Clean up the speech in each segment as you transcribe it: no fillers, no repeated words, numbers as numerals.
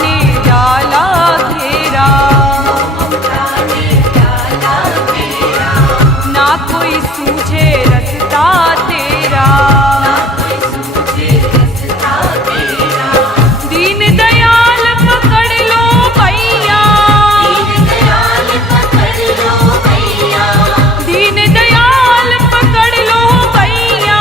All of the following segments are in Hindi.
ने डाला घेरा, ना कोई सूझे रास्ता तेरा। दीन दयाल पकड़ लो भैया, दीन दयाल पकड़ लो भैया,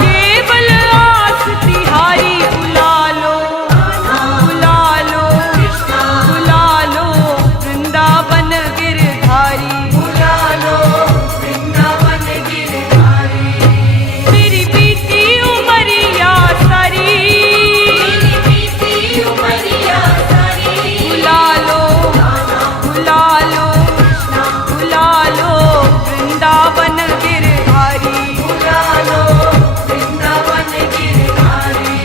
केवल आस तिहारी बुला लो, बुला लो, बुला लो वृंदावन गिरधारी, बुला लो वृंदावन गिरधारी। मेरी बीती उमरिया सारी, बुला लो, बुला लो, बुला लो वृंदावन गिरधारी, बुला लो वृंदावन गिरधारी।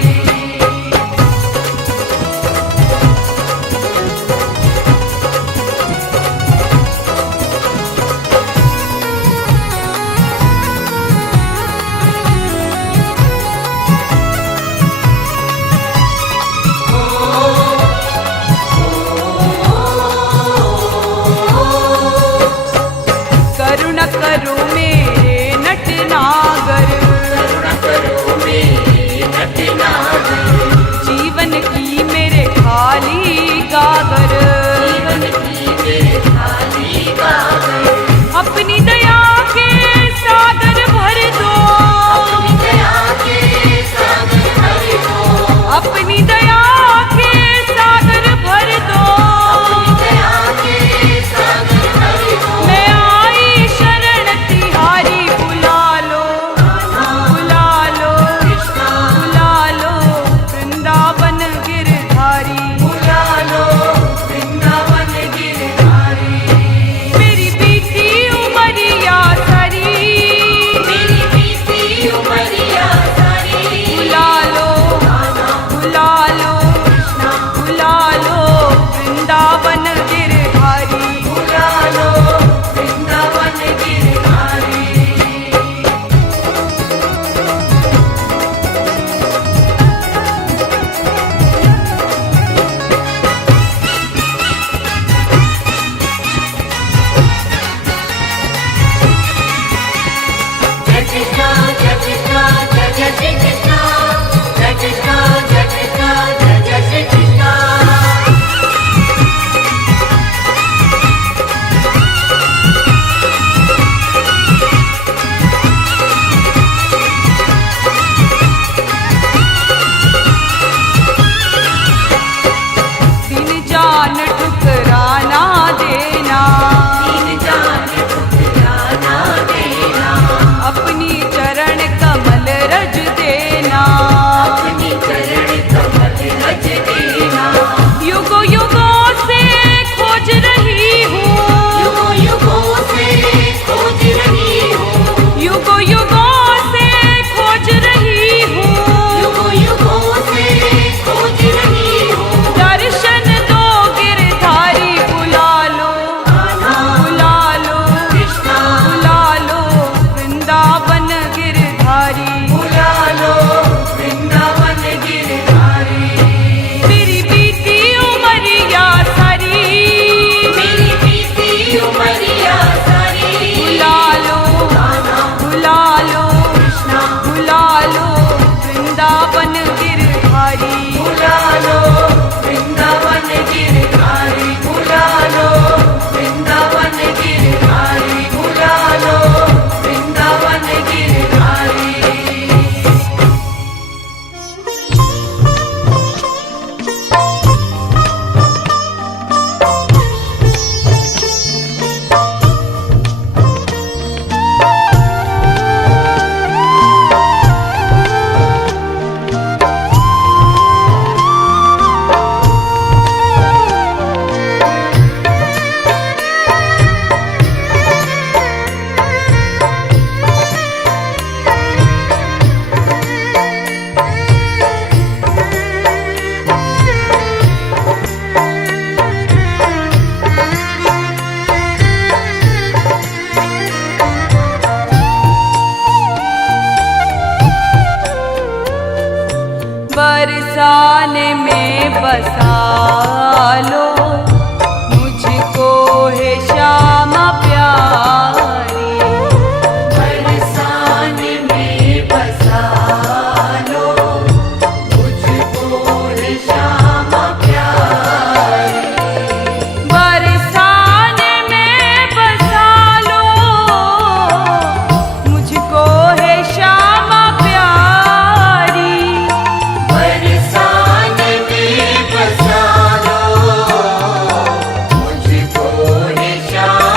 करुण करो मेरे नटनागर, जीवन की मेरे खाली गागर, अपनी दया के सागर भर दो, अपनी दया के सागर भर दो। मैं आई शरण तिहारी, बुला लो, बुला लो, बुला लो वृंदावन गिरधारी, बुला लो वृंदावन गिरधारी। मेरी बीती उमरिया सारी, बुला लो, बुला लो, बुला लो वृंदावन गिरधारी, बुला लो वृंदावन गिरधारी। दिन जान ठुकराना देना, अपनी चरण कमल रज देना, युगों युगों से खोज रही हूँ, युगों युगों से खोज रही हूँ, दर्शन दो गिरधारी, बुला लो, बुला लो, बुला लो वृंदावन गिरधारी, बुला लो वृंदावन गिरधारी। मेरी बीती उमरिया सारी, बुला लो, बुला लो, बुला लो वृंदावन गिरधारी, बुला लो वृंदावन गिरधारी, बुला लो वृंदावन गिरधारी, बुला लो वृंदावन गिरधारी। बरसाने में बसा लो मुझको है श्यामा प्यारी। बरसाने में बसा लो मुझको है श्यामा प्यारी। बरसाने में बसा लो मुझको है श्यामा प्यारी। बरसाने में बसा लो मुझको है श्यामा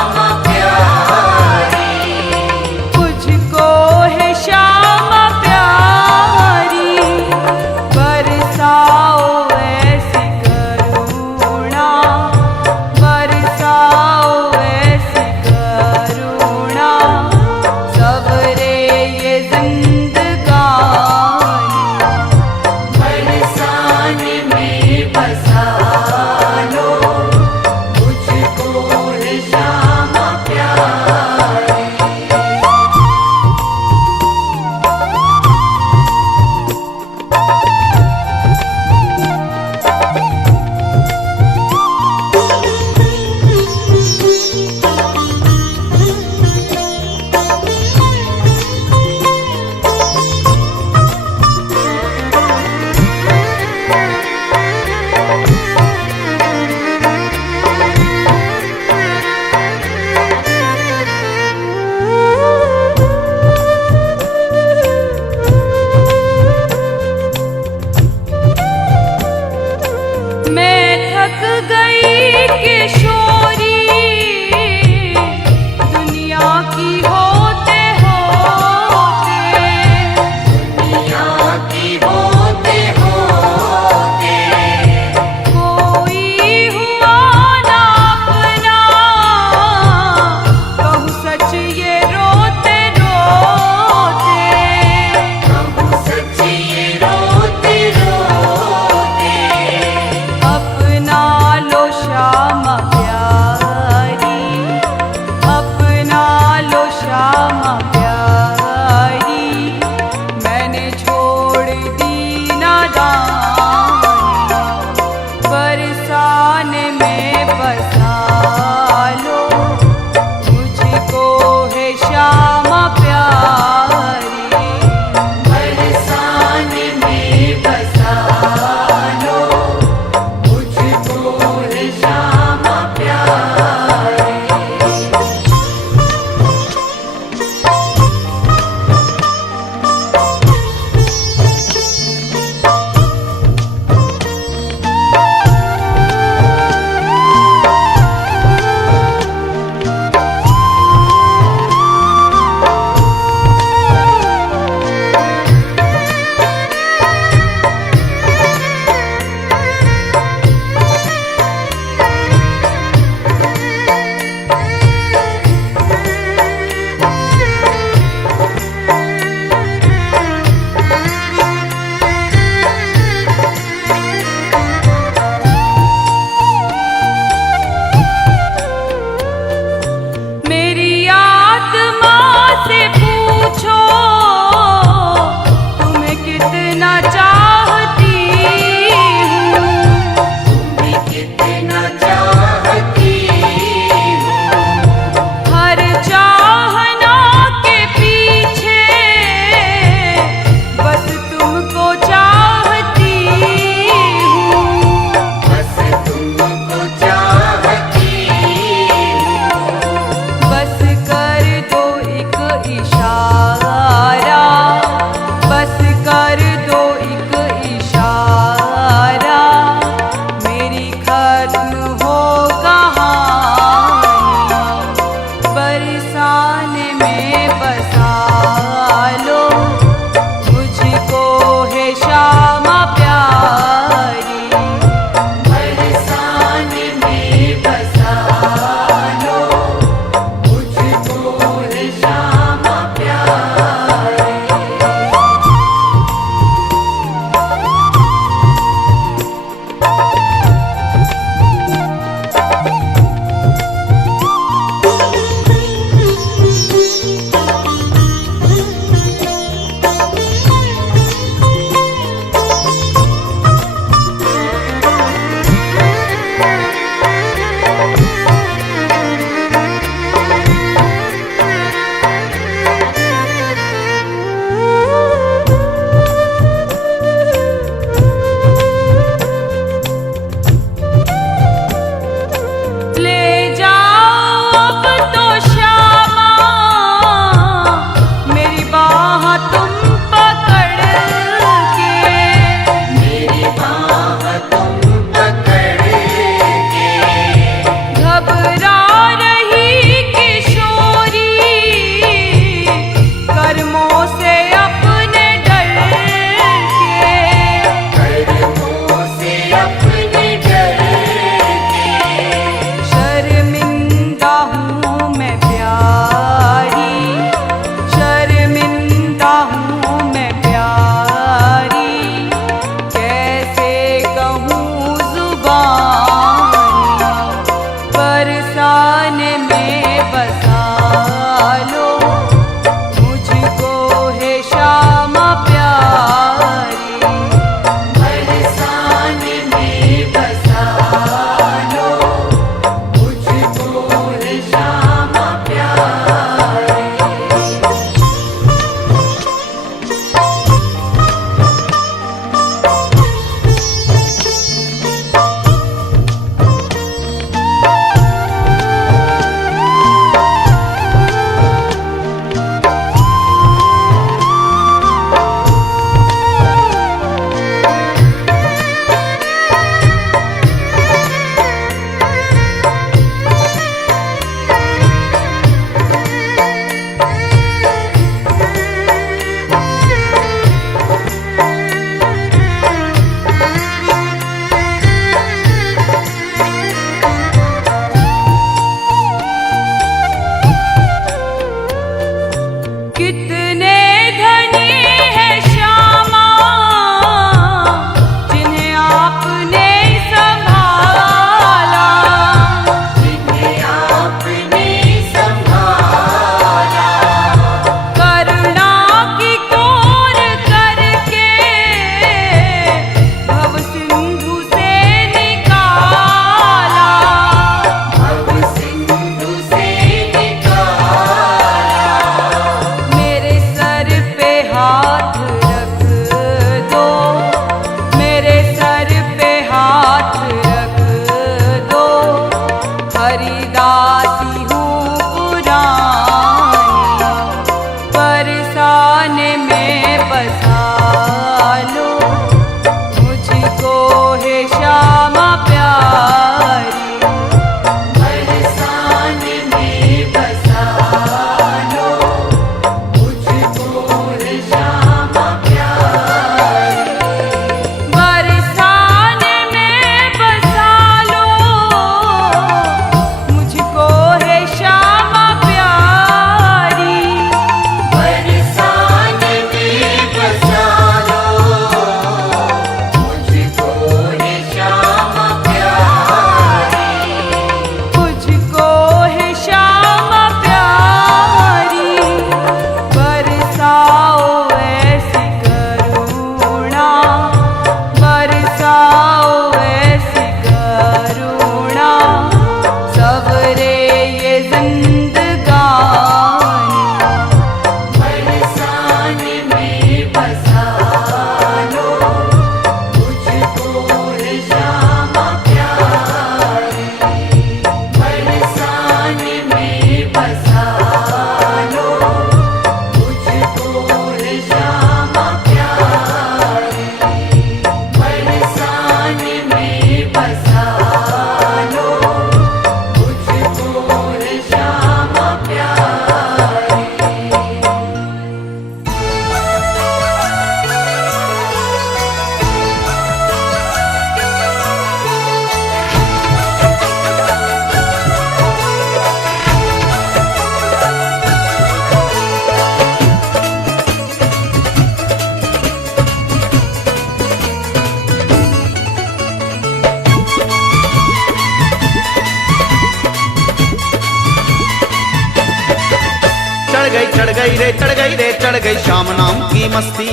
गई रे चढ़ गई रे चढ़ गई श्याम नाम की मस्ती।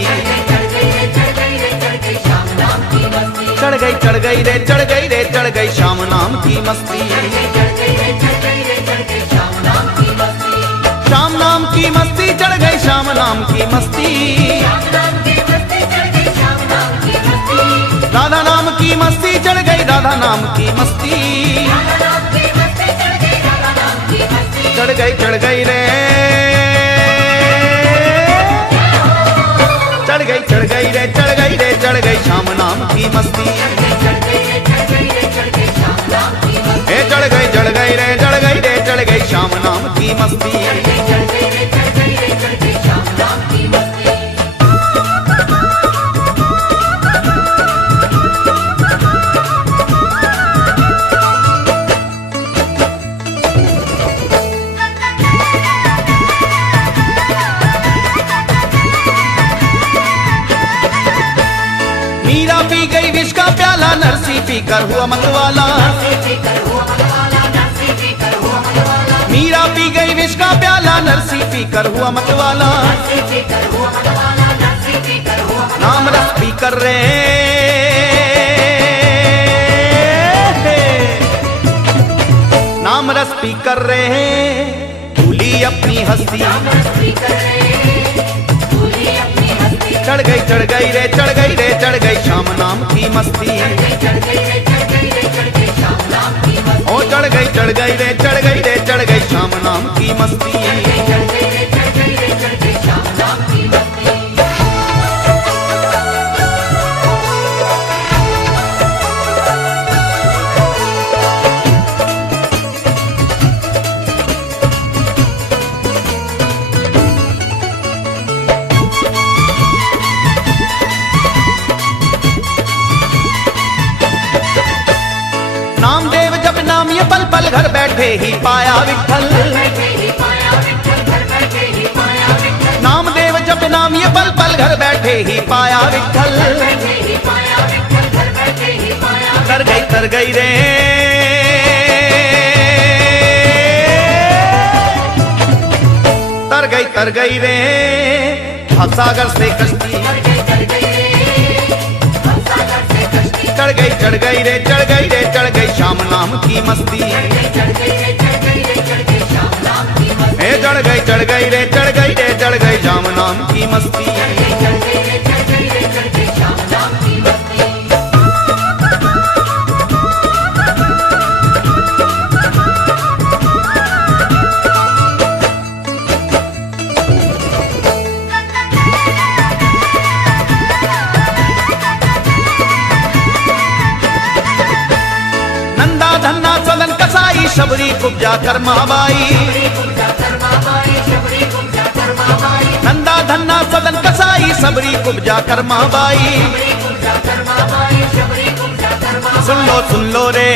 चढ़ गई चढ़ गई रे चढ़ गई रे चढ़ गई श्याम नाम की मस्ती। श्याम नाम की मस्ती चढ़ गई श्याम नाम की मस्ती। राधा नाम की मस्ती चढ़ गई राधा नाम की मस्ती। चढ़ गई रे चढ़ गई रे चढ़ गई रे चढ़ गई श्याम नाम की मस्ती। ए चढ़ गई रे चढ़ गई रे चढ़ गई श्याम नाम की मस्ती। मीरा पी गई विष का प्याला नरसी पी कर हुआ मतवाला। मीरा पी गई विष का प्याला नरसी पी कर हुआ मतवाला। नाम रस पी कर रे नाम रस पी कर रे भूली अपनी हस्ती। चढ़ गई रे चढ़ गई रे चढ़ गई श्याम नाम की मस्ती। ओ चढ़ गई रे चढ़ गई रे चढ़ गई श्याम नाम की मस्ती। नामदेव जब नाम ये पल पल घर बैठे ही पाया विठ्ठल। नामदेव जब नाम ये पल पल घर बैठे ही पाया विठ्ठल। तर गई रे तर गई रे भवसागर से कश्ती। चढ़ गई रे चढ़ गई रे चढ़ गई श्याम नाम की मस्ती। ए चढ़ गई रे चढ़ गई रे चढ़ गई श्याम नाम की मस्ती। धन्ना सदन कसाई शबरी कुब्जा कर्माबाई। नंदा धन्ना सदन कसाई शबरी कुब्जा कर्माबाई। सुन लो रे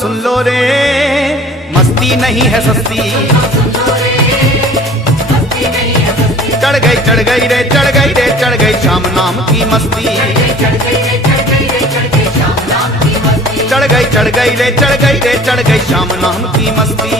सुन लो रे मस्ती नहीं है सस्ती। चढ़ गई रे चढ़ गई रे चढ़ गई श्याम नाम की मस्ती। चढ़ गई रे चढ़ गई रे चढ़ गई श्याम नाम की मस्ती।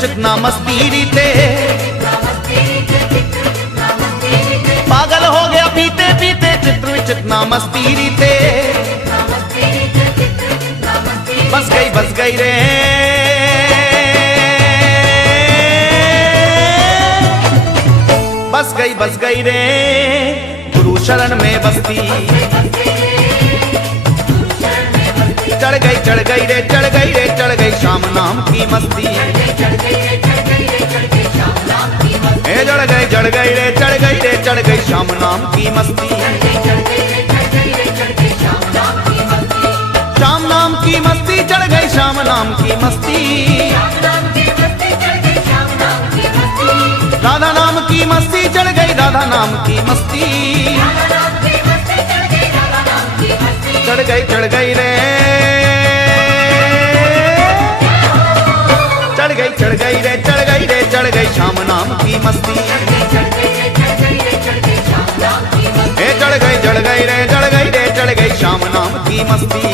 चितना मस्ती थे पागल हो गया पीते पीते चित्र में चितना मस्ती थे। बस गई रे बस गई रे गुरु शरण में बस्ती। चढ़ गई रे चढ़ गई रे चढ़ गई श्याम नाम की मस्ती। ए चढ़ गई रे चढ़ गई रे चढ़ गई श्याम नाम की मस्ती। श्याम नाम की मस्ती चढ़ गई श्याम नाम की मस्ती। राधा नाम की मस्ती चढ़ गई, राधा नाम की मस्ती चढ़ गई रे, चढ़ गई रे, चढ़ गई श्याम नाम की मस्ती। ए चढ़ गई रे, चढ़ गई श्याम नाम की मस्ती।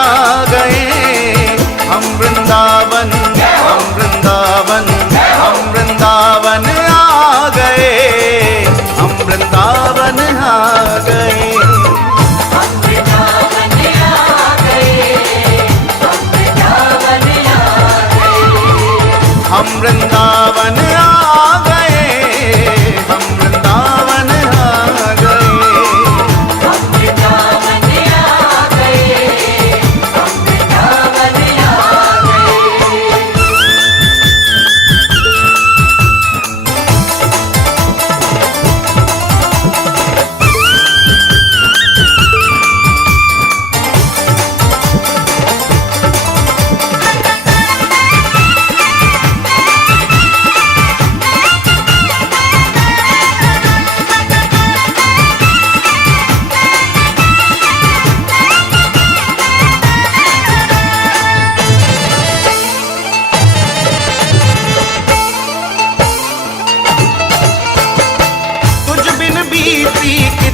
हम वृंदावन आ गए, हम वृंदावन आ गए, हम वृंदावन आ गए, हम वृंदावन आ गए।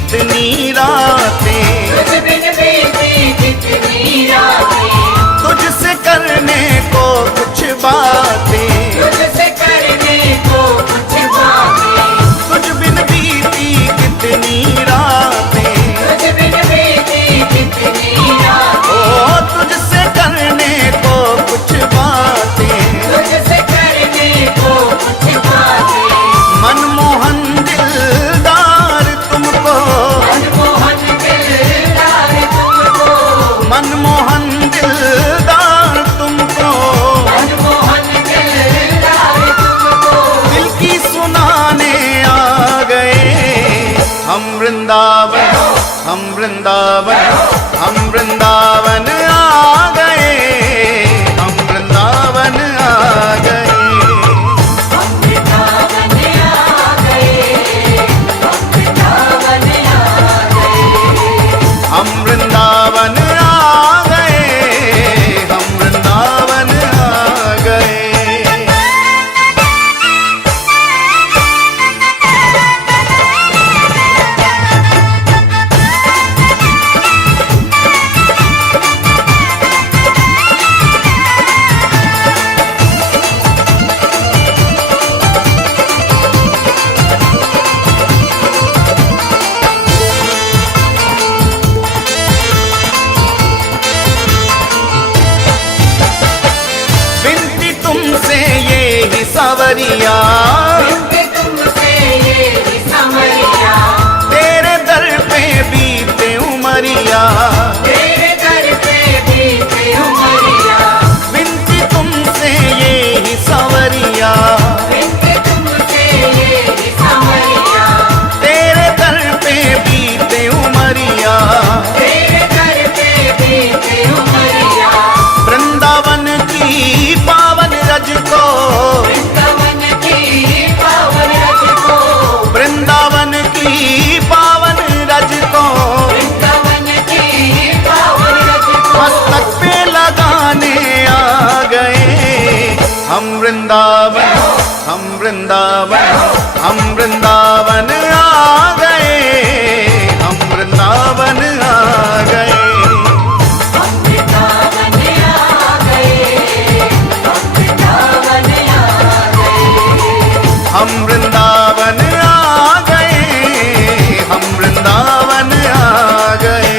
कितनी रातें, तुझ बिन बीती कितनी रातें, तुझसे करने को कुछ बातें, तुझसे करने को कुछ बातें, तुझ बिन बीती कितनी रातें, तुझ बिन बीती कितनी रातें, ओ तुझसे करने को कुछ बातें, तुझसे करने को कुछ बातें। मनमोहन दिलदार तुमको, मनमोहन दिलदार तुमको, मनमोहन दिलदार तुमको, मनमोहन दिलदार तुमको, दिल की सुनाने आ गए। हम वृंदावन, हम वृंदावन, हम वृंदावन आ गए, हम वृंदावन आ गए, हम वृंदावन आ गए, हम वृंदावन आ गए। हम वृंदावन आ गए, हम वृंदावन आ गए। बिनती तुमसे ये ही सावरिया, बिनती तुमसे ये ही सावरिया, तेरे दर पे बीते उमरिया, तेरे दर पे बीते उमरिया। बिनती तुमसे ये ही सावरिया, बिनती तुमसे ये ही सावरिया, तेरे दर पे बीते उमरिया, तेरे दर पे बीते उमरिया। वृंदावन की पावन रज को, वृंदावन की वृंदावन, हम वृंदावन, हम वृंदावन आ गए, हम वृंदावन आ गए। हम वृंदावन आ गए, हम वृंदावन आ गए। हम वृंदावन आ गए, हम वृंदावन आ गए।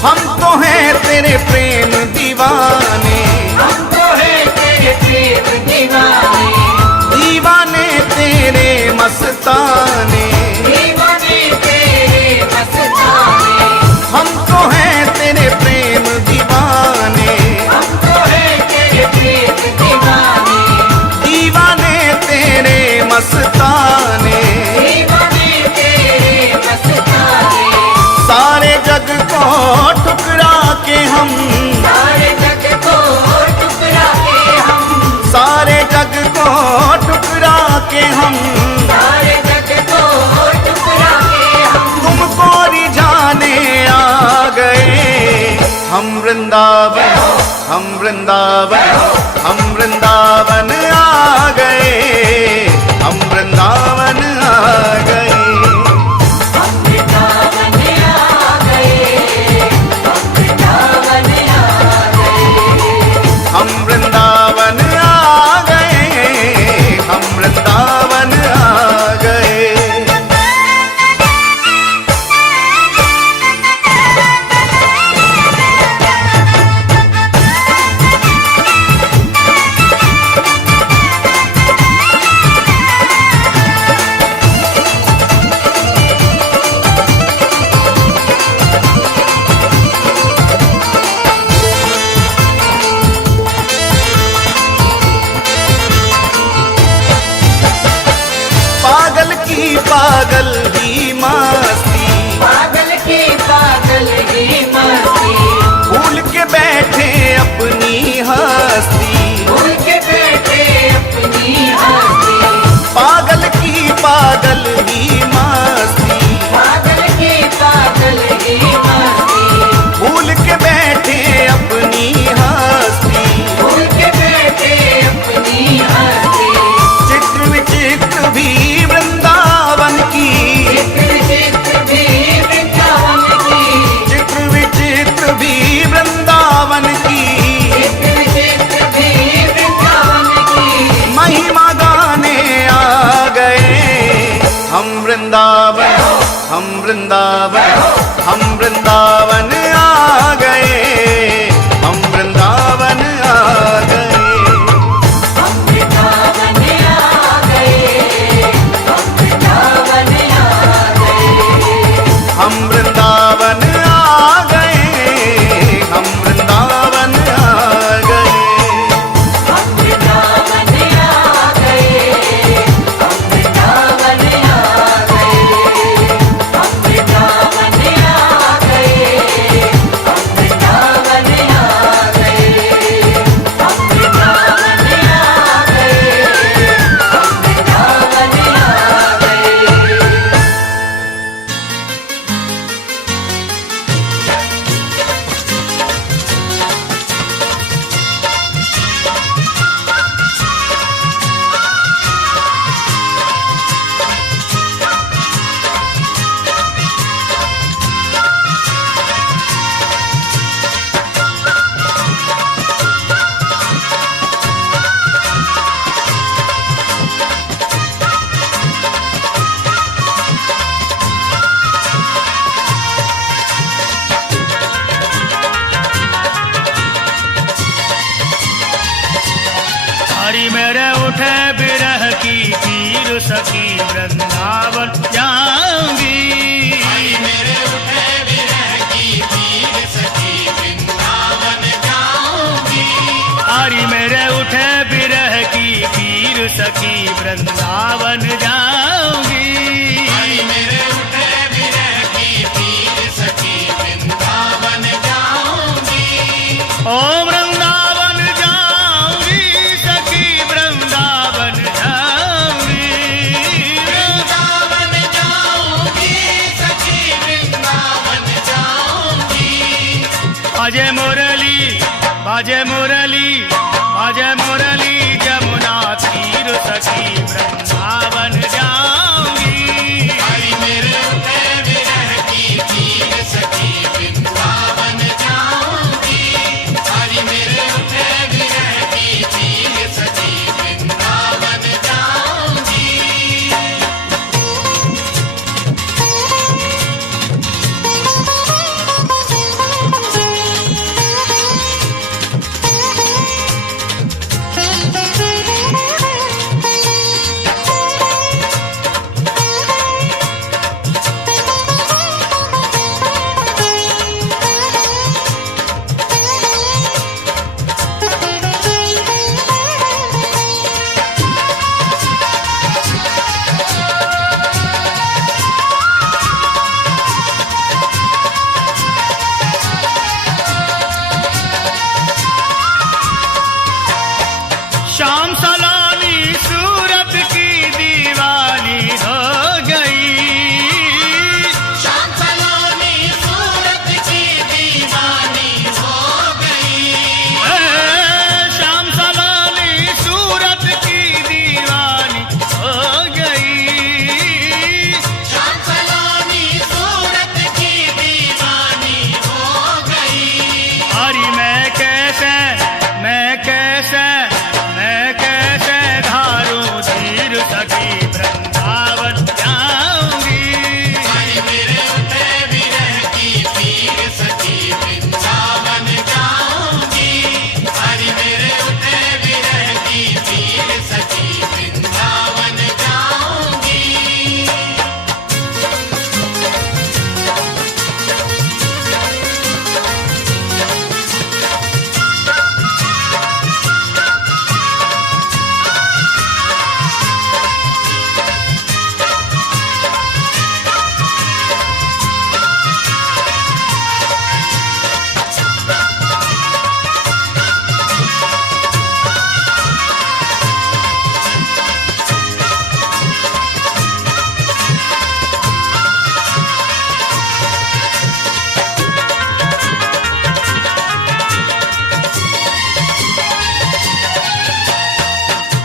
हम तो हैं तेरे प्रेम दीवाने, हम तो है तेरे प्रेम दीवाने, दीवाने तेरे मस्ताने। दीवाने तेरे मस्ताने। हम तो हैं तेरे प्रेम दीवाने, हम तो है तेरे प्रेम दीवाने, दीवाने तेरे मस्ताने। दीवाने तेरे मस्ताने। सारे जग को ठुकरा के हम, सारे जग को ठुकरा के हम, सारे जग को ठुकरा के हम, सारे जग को ठुकरा के हम, तुमको रिझाने आ गए। हम वृंदावन, हम वृंदावन, हम वृंदावन आ गए, हम वृंदावन आ गए। हम वृंदावन आ गए, हम वृंदावन आ गए। हम वृंदावन आ गए, हम वृंदावन आ गए। पागल की पागल ही मस्ती, पागल की पागल ही मस्ती, भूल के बैठे अपनी हस्ती। भूल के बैठे अपनी हस्ती। पागल की पागल ही मस्ती, पागल की पागल ही मस्ती, भूल के बैठे अपनी हस्ती। भूल के बैठे अपनी हस्ती। चित्र विचित्र भी वृंदावन की, चित्र चित्र भी वृंदावन की, चित्र विचित्र भी वृंदावन की। चित्र चित्र भी वृंदावन की। महिमा गाने आ गए। हम वृंदावन, हम वृंदावन, हम वृंदावन आ गए, हम वृंदावन आ गए। हम वृंदावन आ गए, हम वृंदावन आ गए। हम वृंदावन आ गए, हम वृंदावन आ गए। हम वृंदावन आ गए, हम वृंदावन आ गए। हम वृंदावन आ गए, हम वृंदावन आ गए। हम वृंदावन आ गए, हम वृंदावन आ गए। हरि मेरे उठे बिरह की पीर सखी वृंदावन जाऊंगी। मेरे उठे विरह की पीर सखी बाजे मुरली जमुना तीर सखी वृंदावन जाऊंगी। हरि मेरे उठे विरह की तीर सखी वृंदावन जाऊंगी। हरि मेरे उठे विरह की तीर सखी वृंदावन जाऊंगी। शाम सलानी सूरत की दीवानी हो गई। शाम सलोनी सूरत की दीवानी हो गई। शाम सलानी सूरत की दीवानी हो गई। शाम सलोनी सूरत की दीवानी हो गई। हरि मैं कैसे धारूं धीर सखी वृंदावन जाऊंगी। हरि मेरे उठे विरह की तीर सखी वृंदावन जाऊंगी। हरि मेरे उठे विरह की तीर सखी वृंदावन जाऊंगी।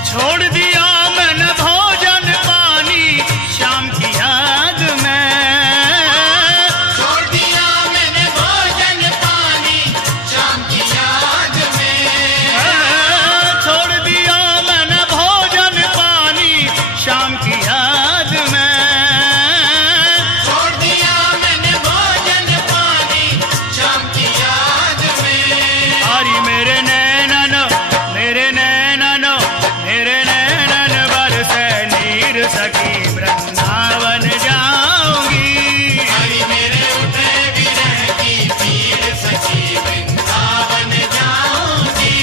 छोड़ दिया मैंने भोजन पानी शाम की याद में। छोड़ दिया मैंने भोजन पानी शाम की याद में। छोड़ दिया मैंने भोजन पानी शाम की याद में। छोड़ दिया मैंने भोजन पानी शाम की याद में। हरि मेरे नैनन बरसे नीर सखी वृंदावन जाऊंगी। हरि मेरे उठे विरह की तीर सखी वृंदावन जाऊंगी।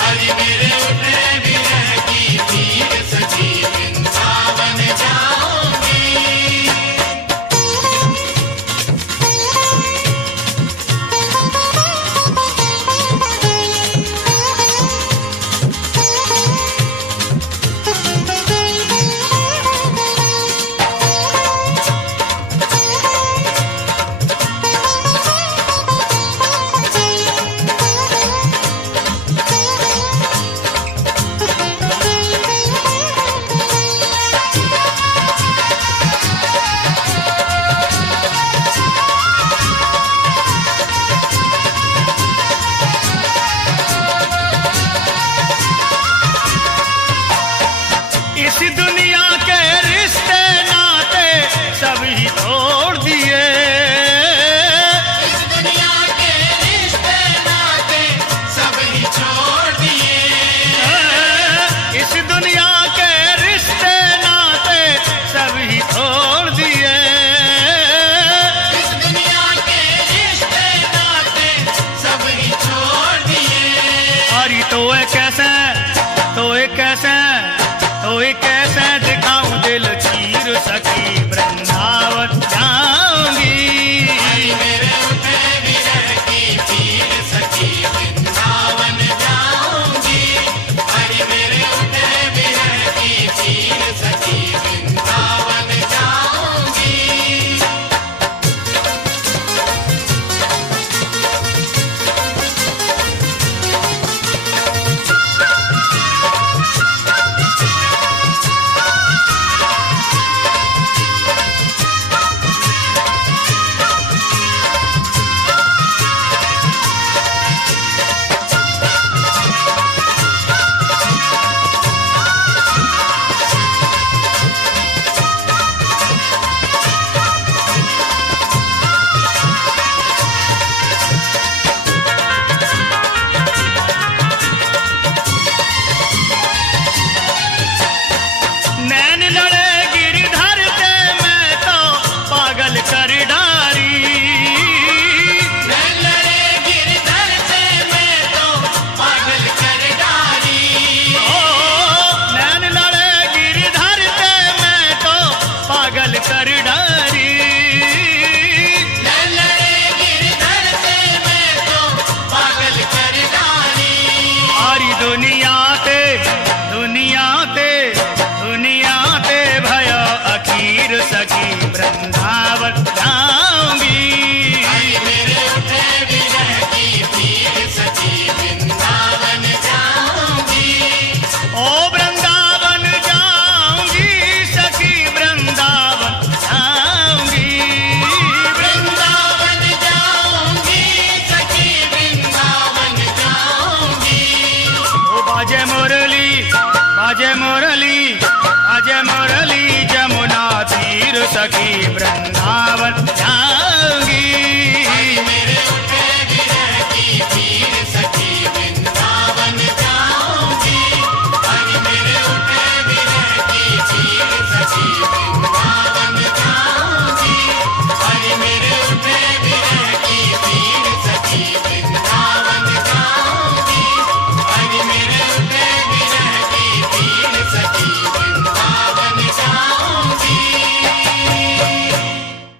हरि मेरे उठे विरह की तीर सखी वृंदावन जाऊंगी। इस दुनिया के रिश्ते नाते सभी तोड़ दिए। इस दुनिया के रिश्ते नाते सभी छोड़ दिए। इस दुनिया के रिश्ते नाते सभी तोड़ दिए। इस दुनिया के रिश्ते नाते सभी छोड़ दिए। हरि तो कैसे